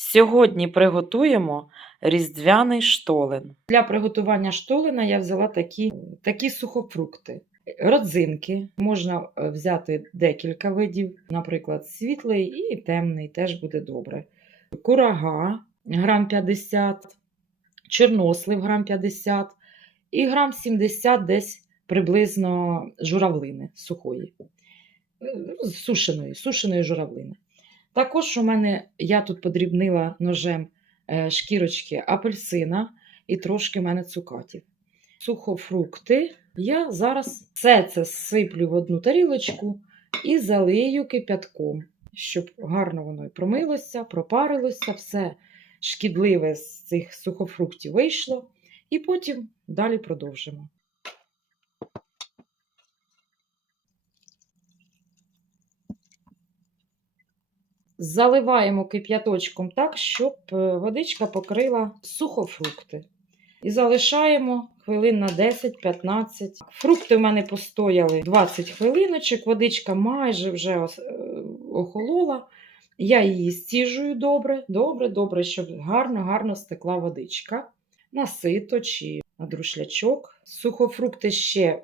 Сьогодні приготуємо різдвяний штолен. Для приготування штолена я взяла такі, такі сухофрукти. Родзинки можна е, взяти декілька видів, наприклад, світлий і темний теж буде добре. Курага грам 50, чорнослив грам 50 і грам 70 десь приблизно журавлини сухої, Е, сушеної, сушеної журавлини. Також у мене я тут подрібнила ножем е, шкірочки апельсина і трошки в мене цукатів. Сухофрукти. Я зараз все це сиплю в одну тарілочку і залию кипятком, щоб гарно воно і промилося, пропарилося, все шкідливе з цих сухофруктів вийшло. І потім далі продовжимо. Заливаємо кип'яточком так, щоб е, водичка покрила сухофрукти. І залишаємо хвилин на 10-15. Фрукти в мене постояли 20 хвилиночок, водичка майже вже е, охолола. Я її стіжую добре, добре, добре, щоб гарно-гарно стекла водичка. На сито чи на друшлячок. Сухофрукти ще е,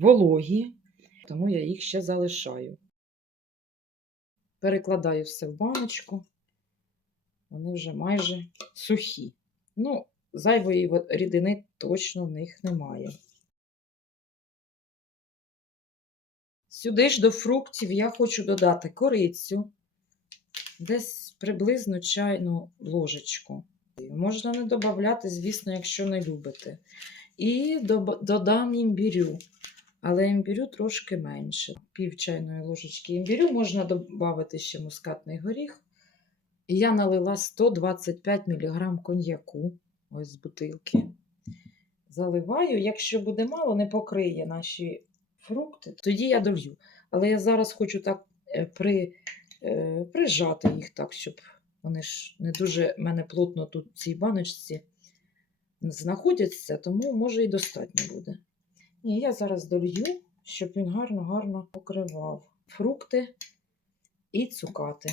вологі, тому я їх ще залишаю. Перекладаю все в баночку. Вони вже майже сухі. Ну, зайвої рідини точно в них немає. Сюди ж до фруктів я хочу додати корицю, десь приблизно чайну ложечку. Можна не додати, звісно, якщо не любите. І додам імбірю, але імбірю трошки менше. Пів чайної ложечки імбірю можна додати ще мускатний горіх. І я налила 125 мг коньяку ось з бутилки. Заливаю. Якщо буде мало, не покриє наші фрукти, тоді я долью. Але я зараз хочу так е, при, е, прижати їх так, щоб вони ж не дуже мене плотно тут в цій баночці знаходяться, тому може і достатньо буде. Ні, я зараз долью, щоб він гарно-гарно покривав фрукти і цукати.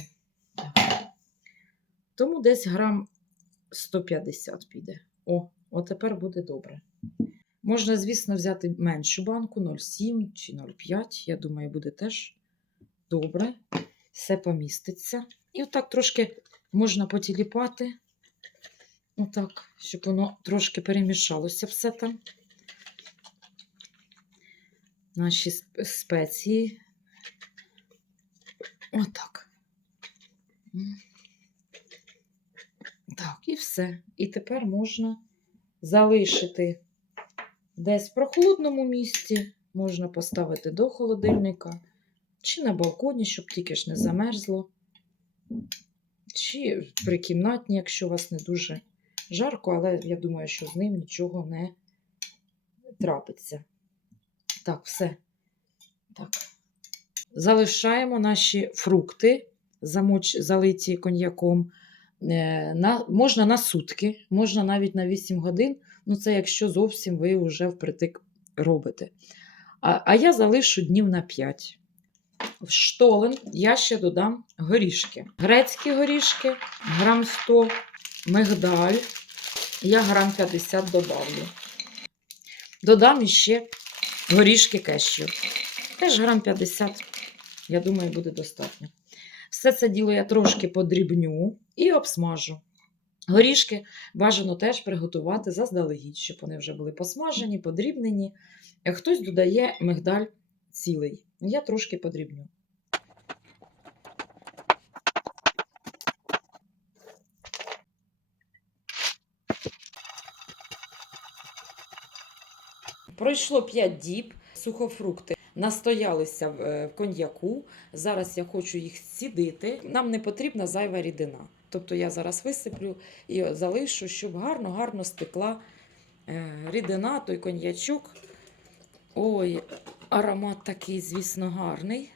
Тому десь грам 150 піде. О, от тепер буде добре. Можна, звісно, взяти меншу банку 0,7 чи 0,5. Я думаю, буде теж добре. Все поміститься. І отак трошки можна потіліпати. Отак, щоб воно трошки перемішалося все там. Наші спеції. Отак. Так, і все. І тепер можна залишити десь в прохолодному місці. Можна поставити до холодильника, чи на балконі, щоб тільки ж не замерзло. Чи при кімнатні, якщо у вас не дуже жарко, але я думаю, що з ним нічого не трапиться. Так, все. Так. Залишаємо наші фрукти, замоч... залиті коньяком. Е, На, можна на сутки, можна навіть на 8 годин. Ну, це якщо зовсім ви вже впритик робите. А, а я залишу днів на 5. В штолен я ще додам горішки. Грецькі горішки, грам 100, мигдаль. Я грам 50 добавлю. Додам іще горішки кешю. Теж грам 50, я думаю, буде достатньо. Все це діло я трошки подрібню і обсмажу. Горішки бажано теж приготувати заздалегідь, щоб вони вже були посмажені, подрібнені. Хтось додає мигдаль цілий. Я трошки подрібню. Пройшло 5 діб, сухофрукти настоялися в е, коньяку. Зараз я хочу їх сідити. Нам не потрібна зайва рідина. Тобто я зараз висиплю і залишу, щоб гарно-гарно стекла е, рідина, той коньячок. Ой, аромат такий, звісно, гарний.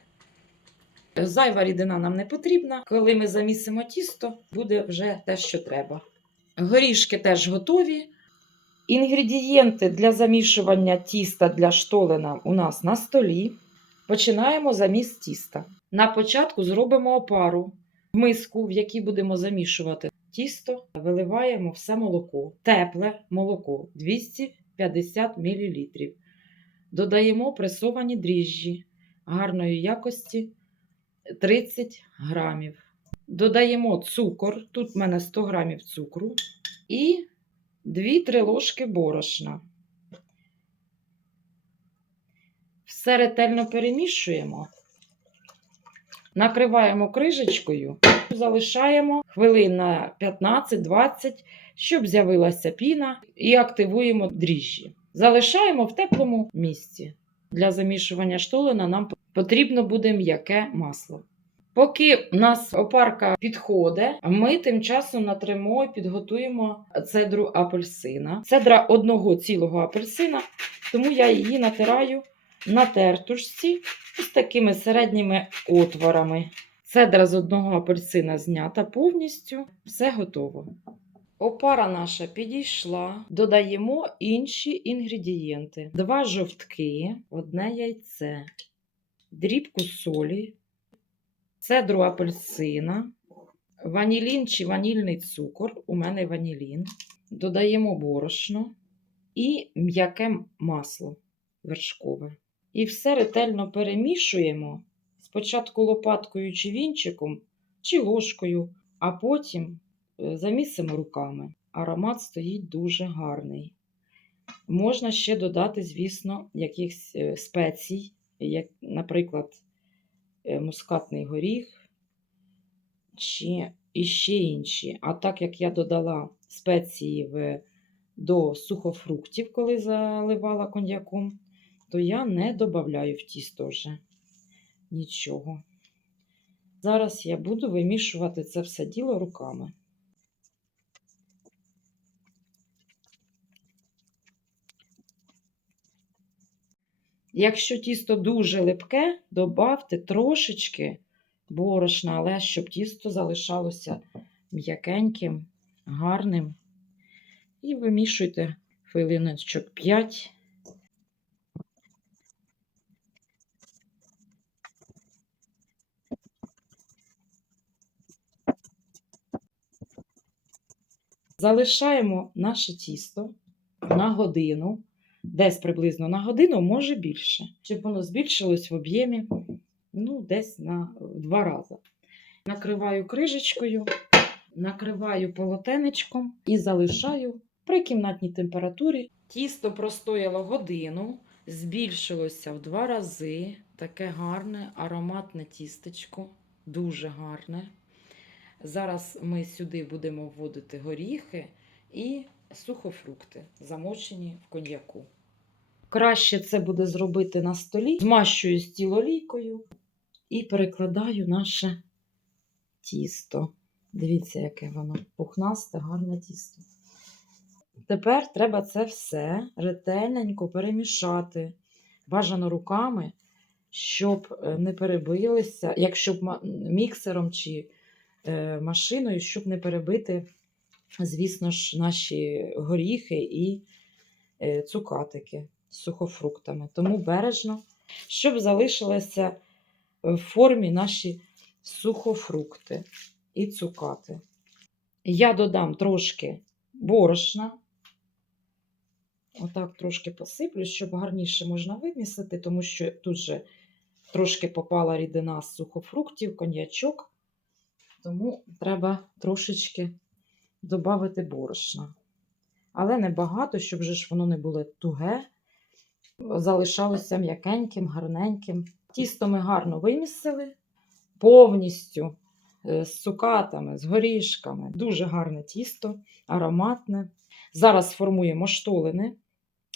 Зайва рідина нам не потрібна. Коли ми замісимо тісто, буде вже те, що треба. Горішки теж готові. Інгредієнти для замішування тіста для штолена у нас на столі. Починаємо заміс тіста. На початку зробимо опару в миску, в якій будемо замішувати тісто виливаємо все молоко, тепле молоко 250 мл. Додаємо пресовані дріжджі гарної якості 30 грамів. Додаємо цукор, тут в мене 100 грамів цукру, і 2-3 ложки борошна. Все ретельно перемішуємо. Накриваємо крижечкою, залишаємо хвилин на 15-20, щоб з'явилася піна, і активуємо дріжджі. Залишаємо в теплому місці. Для замішування штолена нам потрібно буде м'яке масло. Поки у нас опарка підходить, ми тим часом натримо і підготуємо цедру апельсина. Цедра одного цілого апельсина, тому я її натираю на тертушці з такими середніми отворами. Цедра з одного апельсина знята повністю, все готово. Опара наша підійшла. Додаємо інші інгредієнти: два жовтки, одне яйце, дрібку солі, цедру апельсина, ванілін чи ванільний цукор. У мене ванілін. Додаємо борошно і м'яке масло вершкове. І все ретельно перемішуємо спочатку лопаткою чи вінчиком, чи ложкою, а потім е, замісимо руками. Аромат стоїть дуже гарний. Можна ще додати, звісно, якихось е, спецій, як, наприклад, мускатний горіх чи іще інші. А так як я додала спеції в, до сухофруктів, коли заливала коньяком, то я не додаю в тісто вже нічого. Зараз я буду вимішувати це все діло руками. Якщо тісто дуже липке, добавте трошечки борошна, але щоб тісто залишалося м'якеньким, гарним. І вимішуйте хвилиночок 5. Залишаємо наше тісто на годину, десь приблизно на годину, може більше, щоб воно збільшилось в об'ємі ну, десь на два рази. Накриваю крижечкою, накриваю полотенечком і залишаю при кімнатній температурі. Тісто простояло годину, збільшилося в два рази. Таке гарне, ароматне тістечко, дуже гарне. Зараз ми сюди будемо вводити горіхи і сухофрукти, замочені в коньяку. Краще це буде зробити на столі. Змащую стіл олійкою і перекладаю наше тісто. Дивіться, яке воно пухнасте, гарне тісто. Тепер треба це все ретельненько перемішати. Бажано руками, щоб е, не перебилися, якщо міксером чи е, машиною, щоб не перебити, звісно ж, наші горіхи і е, цукатики сухофруктами. Тому бережно, щоб залишилися в формі наші сухофрукти і цукати. Я додам трошки борошна. Отак трошки посиплю, щоб гарніше можна вимісити, тому що тут же трошки попала рідина з сухофруктів, коньячок. Тому треба трошечки додати борошна. Але не багато, щоб ж воно не було туге, залишалося м'якеньким, гарненьким. Тісто ми гарно вимісили повністю е, з цукатами, з горішками. Дуже гарне тісто, ароматне. Зараз формуємо штолини.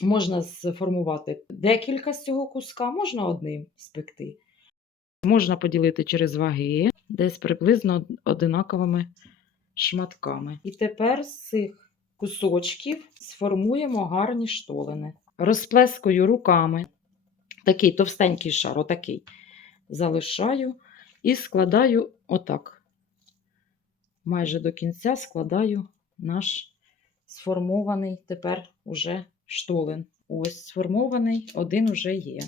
Можна сформувати декілька з цього куска, можна одним спекти. Можна поділити через ваги, десь приблизно одинаковими шматками. І тепер з цих кусочків сформуємо гарні штолини. Розплескую руками, такий товстенький шар, отакий, залишаю і складаю отак. Майже до кінця складаю наш сформований тепер уже штолен. Ось сформований, один уже є.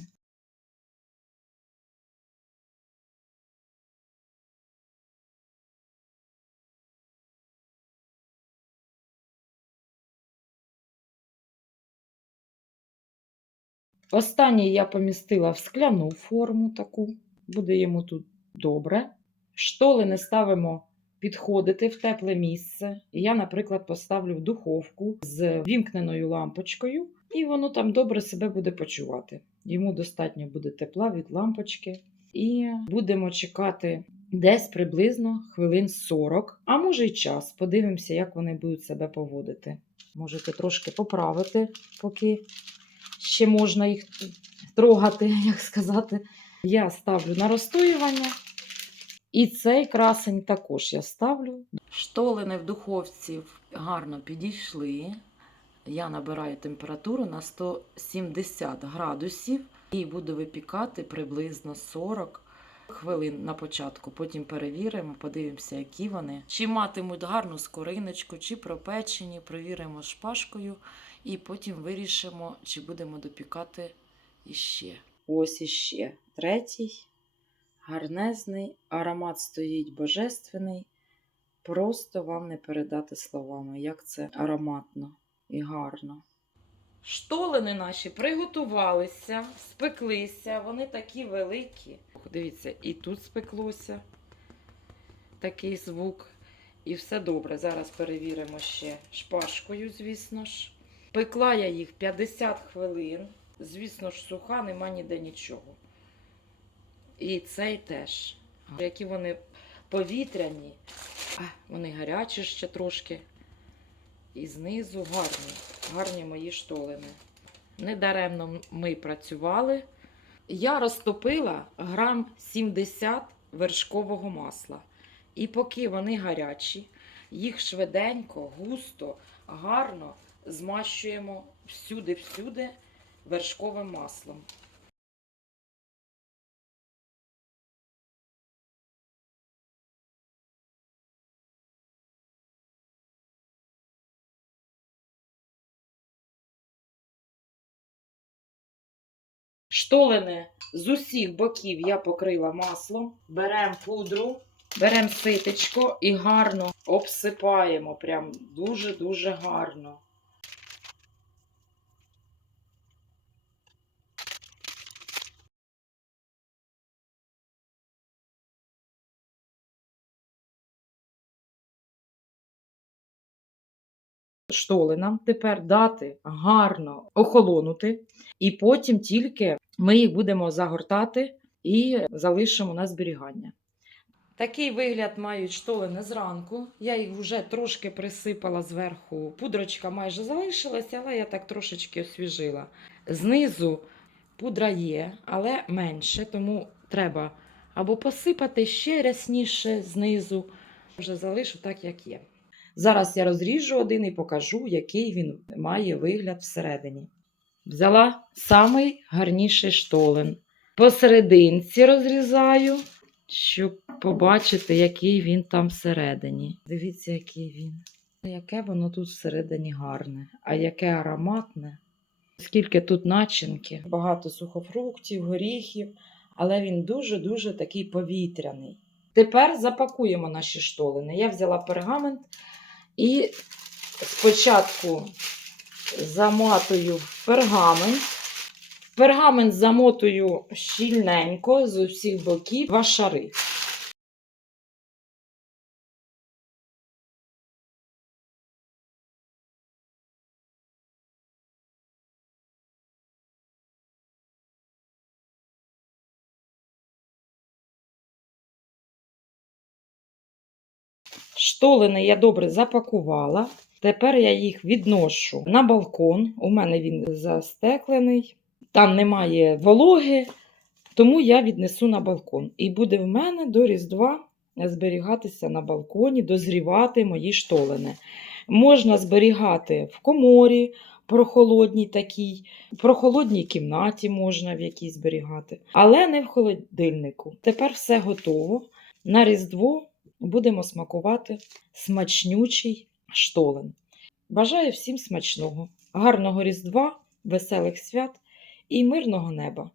Останній я помістила в скляну форму таку, буде йому тут добре. Штоли не ставимо підходити в тепле місце. Я, наприклад, поставлю в духовку з вімкненою лампочкою, і воно там добре себе буде почувати. Йому достатньо буде тепла від лампочки. І будемо чекати десь приблизно хвилин 40, а може й час. Подивимося, як вони будуть себе поводити. Можете трошки поправити, поки ще можна їх трогати, як сказати. Я ставлю на розстоювання. І цей красень також я ставлю. Штолини в духовці гарно підійшли. Я набираю температуру на 170 градусів і буду випікати приблизно 40 хвилин на початку. Потім перевіримо, подивимося, які вони. Чи матимуть гарну скориночку, чи пропечені, провіримо шпажкою і потім вирішимо, чи будемо допікати іще. Ось іще третій. Гарнезний, аромат стоїть божественний. Просто вам не передати словами, як це ароматно і гарно. Штолини наші приготувалися, спеклися, вони такі великі. Дивіться, і тут спеклося такий звук. І все добре. Зараз перевіримо ще шпажкою, звісно ж. Пекла я їх 50 хвилин. Звісно ж, суха, нема ніде нічого. І цей теж. Які вони повітряні, вони гарячі ще трошки. І знизу гарні, гарні мої штолини. Недаремно ми працювали. Я розтопила грам 70 вершкового масла. І поки вони гарячі, їх швиденько, густо, гарно змащуємо всюди-всюди вершковим маслом. Штолини з усіх боків я покрила маслом. Беремо пудру, беремо ситечко і гарно обсипаємо. Прям дуже-дуже гарно. Штолинам тепер дати гарно охолонути, і потім тільки ми їх будемо загортати і залишимо на зберігання. Такий вигляд мають штолини зранку. Я їх вже трошки присипала зверху. Пудрочка майже залишилася, але я так трошечки освіжила. Знизу пудра є, але менше, тому треба або посипати ще рясніше знизу. Вже залишу так, як є. Зараз я розріжу один і покажу, який він має вигляд всередині. Взяла самий гарніший штолен. Посерединці розрізаю, щоб побачити, який він там всередині. Дивіться, який він. Яке воно тут всередині гарне, а яке ароматне. Скільки тут начинки, багато сухофруктів, горіхів, але він дуже-дуже такий повітряний. Тепер запакуємо наші штолини. Я взяла пергамент і спочатку заматую в пергамент. Пергамент замотую щільненько з усіх боків два шари. Штолини я добре запакувала. Тепер я їх відношу на балкон. У мене він застеклений, там немає вологи, тому я віднесу на балкон. І буде в мене до Різдва зберігатися на балконі, дозрівати мої штолини. Можна зберігати в коморі, прохолодній такій, в прохолодній кімнаті можна в якій зберігати, але не в холодильнику. Тепер все готово. На Різдво будемо смакувати смачнючий штолен. Бажаю всім смачного, гарного Різдва, веселих свят і мирного неба!